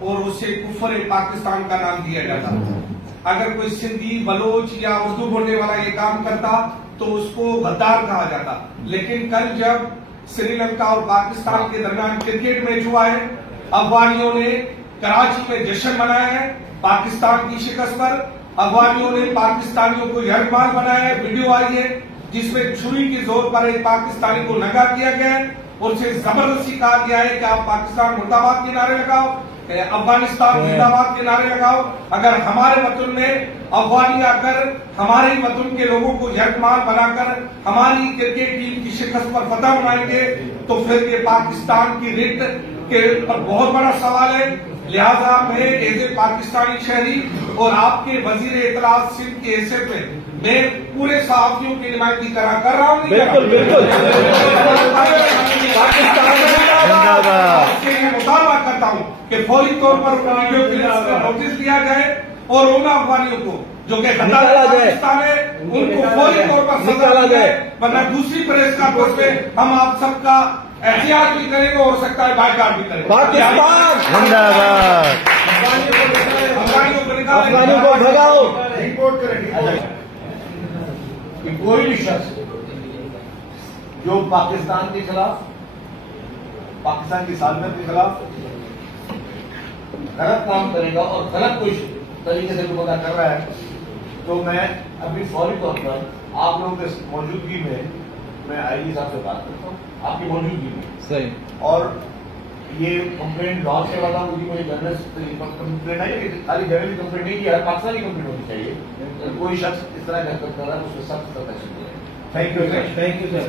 اور اسے کفر پاکستان کا نام دیا جاتا. اگر کوئی سندھی بلوچ یا اردو بولنے والا یہ کام کرتا تو اس کو غدار کہا جاتا. لیکن کل جب سری لنکا اور پاکستان کے درمیان کرکٹ میچ ہوا ہے، افغانیوں نے کراچی میں جشن منایا ہے پاکستان کی شکست پر. افغانیوں نے پاکستانیوں کو یرغمال بنایا ہے. ویڈیو آئی ہے جس میں چھری کے زور پر ایک پاکستانی کو ننگا کیا گیا ہے اور اسے زبردستی کہا گیا ہے کہ آپ پاکستان مرد آباد کے نعرے لگاؤ، افغانستان زندہ باد کے نعرے لگاؤ. اگر ہمارے وطن میں افغانی آ کر ہمارے وطن کے لوگوں کو یرغمال بنا کر ہماری کرکٹ ٹیم کی شکست پر فتح بنائیں گے تو پھر یہ پاکستان کی ریٹ کے پر بہت بڑا سوال ہے. لہذا میں ایز اے پاکستانی شہری اور آپ کے وزیر اطلاعات سندھ کی حیثیت میں پورے صحافیوں کی نمائندگی کر رہا ہوں. مطالبہ کرتا ہوں کہ فوری طور پر نوٹس دیا جائے اور ان افغانیوں کو جو کہ غدار پاکستان ہے ان کو فوری طور پر سزا دی جائے، ورنہ دوسری پریس کانفرنس میں ہم آپ سب کا احتجاج بھی کریں گے، ہو سکتا ہے بائیکاٹ بھی کریں گے. پاکستان زندہ باد. افغانیوں کو بھگاؤ. رپورٹ کریں کہ کوئی بھی شخص جو پاکستان کے خلاف، پاکستان کی سالمیت کے خلاف غلط کام کرے گا اور غلط کوئی طریقے سے پتا کر رہا ہے تو میں ابھی فوری طور پر آپ لوگوں کے موجودگی میں آئی جی صاحب سے بات کرتا ہوں، آپ کی موجودگی میں صحیح. اور یہ کمپلین لاگ سے والا مجھے جرنلسٹ کمپلین آئی ہے کہ خالی جرنل کمپلین نہیں کیا ہے، پاکستانی کمپلین ہونی چاہیے. کوئی شخص اس طرح کا حرکت کر رہا ہے اس کو سخت سزا. Thank you sir.